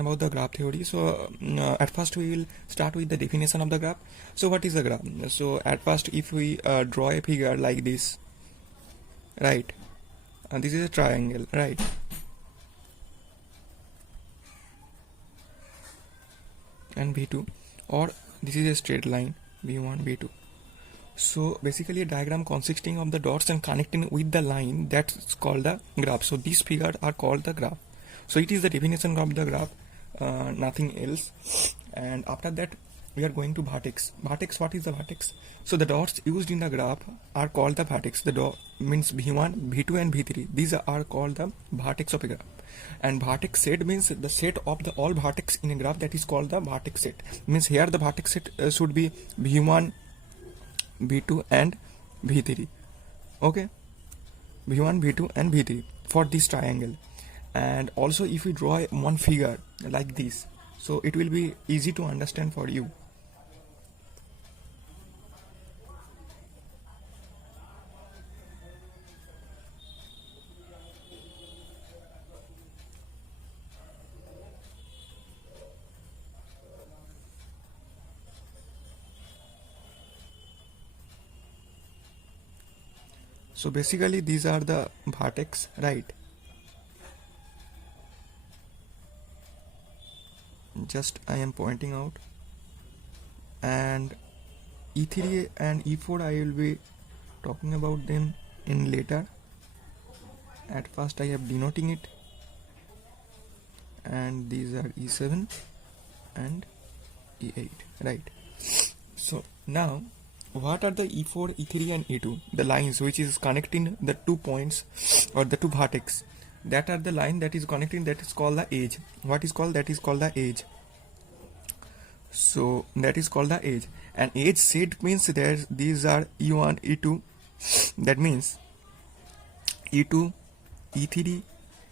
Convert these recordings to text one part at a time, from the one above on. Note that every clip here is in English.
about the graph theory. So at first we will start with the definition of the graph. So what is a graph? So at first, if we draw a figure like this, right, this is a triangle, right, and V2, or this is a straight line, V1 V2. So basically a diagram consisting of the dots and connecting with the line, that's called the graph. So these figures are called the graph. So it is the definition of the graph, nothing else. And after that we are going to vertex. Vertex, what is the vertex? So the dots used in the graph are called the vertex. The dot means V1, V2 and V3. These are called the vertex of a graph. And vertex set means the set of the all vertex in a graph, that is called the vertex set. Means here the vertex set should be V1, V2 and V3. Okay, V1, V2 and V3 for this triangle. And also if we draw one figure like this, so it will be easy to understand for you. So basically these are the vertex, right? Just I am pointing out. And E3 and E4 I will be talking about them in later. At first I am denoting it. And these are E7 and E8, right? So now what are the E4, E3 and E2? The lines which is connecting the 2 points or the 2 vertex. That are the line that is connecting, that is called the edge. What is called? That is called the edge. So that is called the edge. And edge set means there these are E1, E2. That means E2, E3,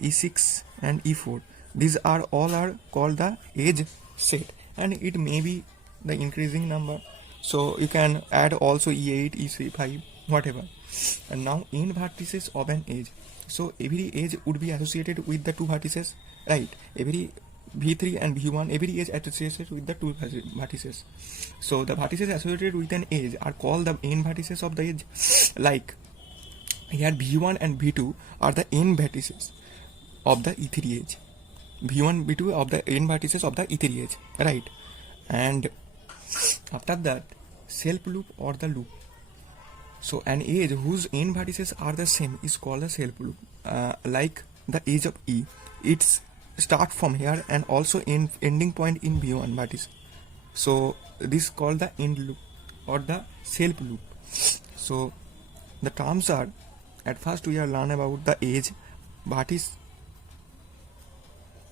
E6 and E4. These are all are called the edge set, and it may be the increasing number. So you can add also E8, E5, whatever. And now end vertices of an edge. So every edge would be associated with the 2 vertices, right? Every V3 and V1, every edge associated with the 2 vertices. So the vertices associated with an edge are called the end vertices of the edge. Like here V1 and V2 are the end vertices of the E3 edge. V1, V2 of the end vertices of the E3 edge, right? And after that, self loop or the loop. So an edge whose end vertices are the same is called a self loop. Like the edge of E, it's start from here and also ending point in V1 vertex. So this is called the end loop or the self loop. So the terms are, at first we are learn about the edge, vertex,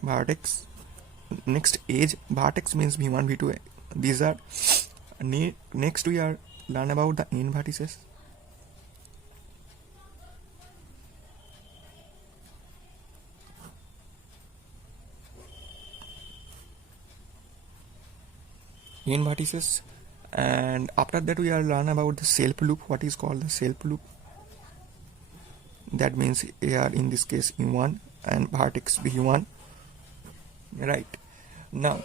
vertex. Next edge, vertex means V1, V2. These are next we are learn about the end vertices. End vertices, and after that we are learn about the self loop. What is called the self loop? That means here in this case E1 and vertex V1, right? Now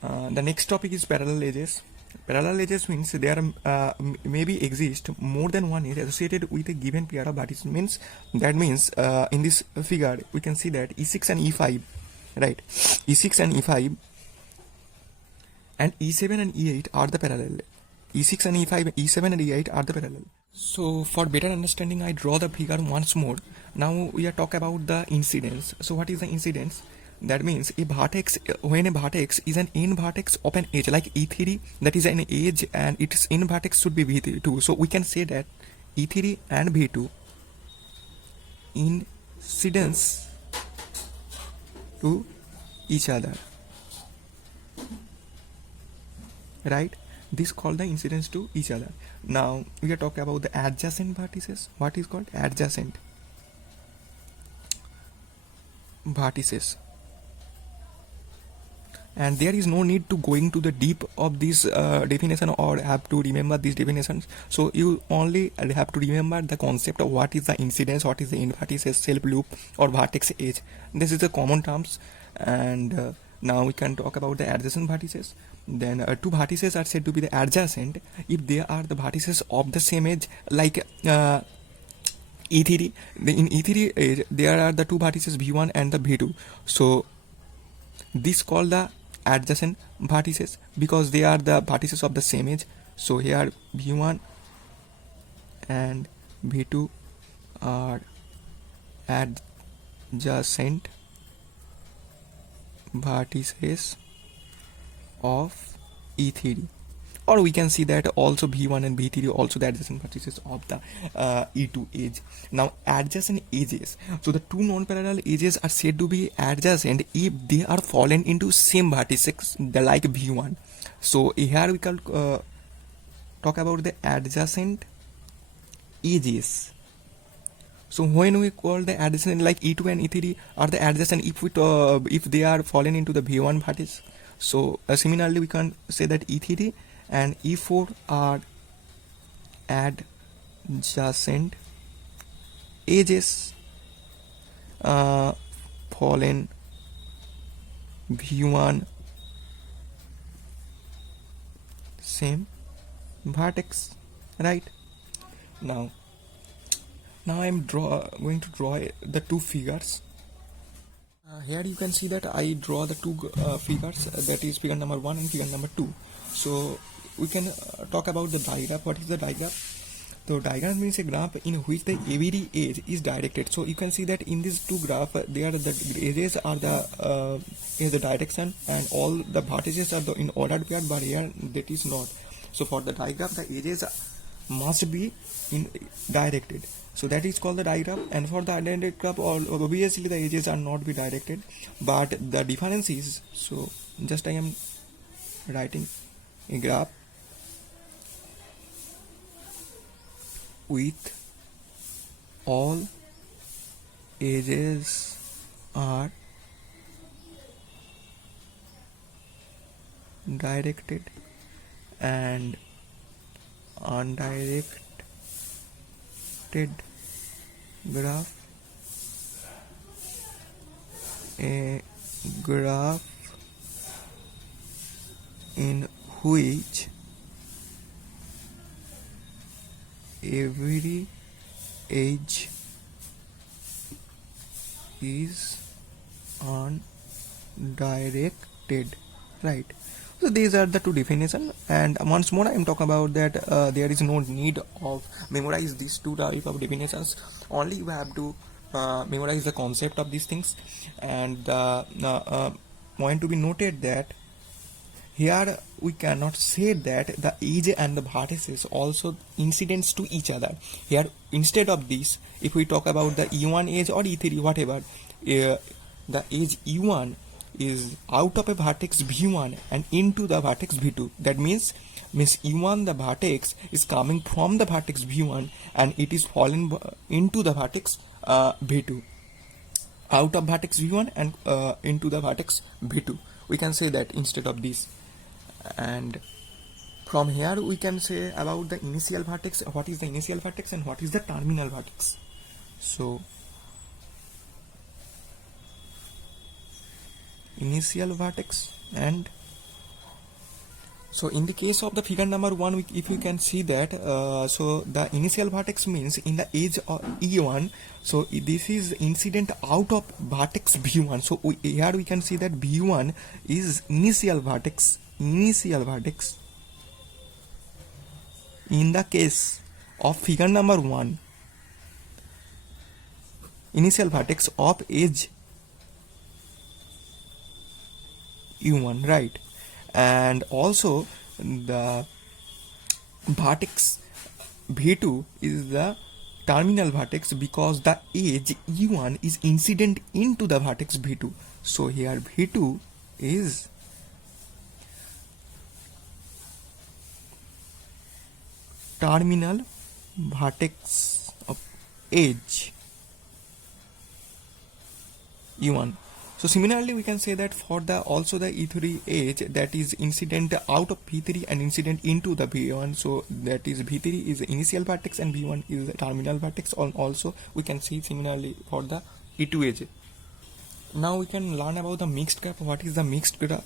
the next topic is parallel edges. Parallel edges means there maybe exist more than one edge associated with a given pair of vertices. Means that means in this figure we can see that E6 and E5, right? E6 and E5 and E7 and E8 are the parallel. E6 and E5, E7 and E8 are the parallel. So for better understanding, I draw the figure once more. Now we are talking about the incidence. So what is the incidence? That means a vertex, when a vertex is an end vertex of an edge, like E3, that is an edge and its end vertex should be V2. So we can say that E3 and V2 incidence to each other, right? This called the incidence to each other. Now we are talking about the adjacent vertices. What is called adjacent vertices? And there is no need to going to the deep of this definition or have to remember these definitions. So you only have to remember the concept of what is the incidence, what is the end vertices, self loop or vertex edge. This is the common terms. And now we can talk about the adjacent vertices. Then two vertices are said to be the adjacent if they are the vertices of the same edge, like E3. In E3 edge, there are the two vertices V1 and the V2. So this called the adjacent vertices because they are the vertices of the same edge. So here V1 and V2 are adjacent vertices of E3, or we can see that also V1 and V3 also the adjacent vertices of the E2 edge. Now adjacent edges, so the two non-parallel edges are said to be adjacent if they are fallen into same vertices, like V1. So here we can talk about the adjacent edges. So when we call the adjacent, like E2 and E3 are the adjacent if they are fallen into the V1 vertex. So similarly we can say that E3 and E4 are adjacent edges fallen V1 same vertex, right? Now I'm going to draw the two figures. Here you can see that I draw the two figures, that is figure number 1 and figure number 2. So we can talk about the diagram. What is the diagram? So diagram means a graph in which the every edge is directed. So you can see that in these two graphs, the edges are in the direction and all the vertices are in ordered pair, but here that is not. So for the diagram, the edges must be directed. So that is called the diagram. And for the identity graph, obviously the edges are not be directed, but the difference is, so just I am writing a graph with all edges are directed and undirected graph, a graph in which every edge is undirected, right? So these are the two definitions, and once more I am talking about that there is no need of memorize these two type of definitions. Only you have to memorize the concept of these things. And point to be noted that here we cannot say that the edge and the vertices also incidents to each other. Here instead of this, if we talk about the E1 edge or E3 whatever, the edge E1 is out of a vertex V1 and into the vertex V2. That means E1, the vertex is coming from the vertex V1 and it is falling into the vertex V2, out of vertex V1 and into the vertex V2. We can say that instead of this. And from here we can say about the initial vertex, what is the initial vertex and what is the terminal vertex. So initial vertex, and so in the case of the figure number 1, if you can see that so the initial vertex means in the edge of E1, so this is incident out of vertex V1. So here we can see that V1 is initial vertex. In the case of figure number 1, initial vertex of edge E1, right? And also the vertex V2 is the terminal vertex because the edge E1 is incident into the vertex V2. So here V2 is terminal vertex of edge E1. So similarly we can say that for the also the E3 edge, that is incident out of V3 and incident into the V1. So that is V3 is the initial vertex and V1 is the terminal vertex. Also we can see similarly for the E2 edge. Now we can learn about the mixed graph. What is the mixed graph?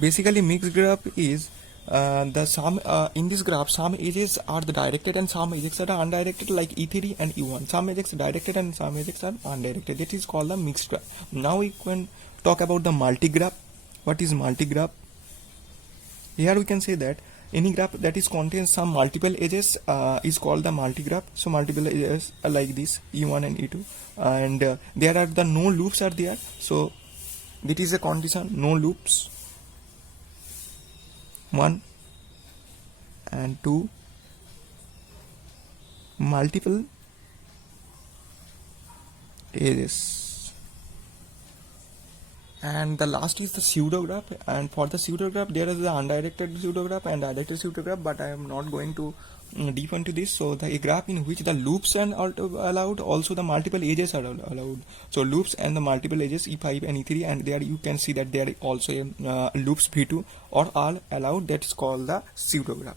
Basically, mixed graph is the some in this graph some edges are the directed and some edges are undirected, like E3 and E1. Some edges are directed and some edges are undirected. That is called the mixed graph. Now we can talk about the multi-graph. What is multi-graph? Here we can say that any graph that is contains some multiple edges is called the multi-graph. So multiple edges are like this, E1 and E2, and there are the no loops are there. So that is a condition, no loops. 1 and 2, multiple edges. And the last is the pseudograph, and for the pseudograph there is the undirected pseudograph and directed pseudograph, but I am not going to deep into this. So the graph in which the loops are allowed, also the multiple edges are allowed. So loops and the multiple edges E5 and E3, and there you can see that there also loops V2 are all allowed. That's called the pseudograph.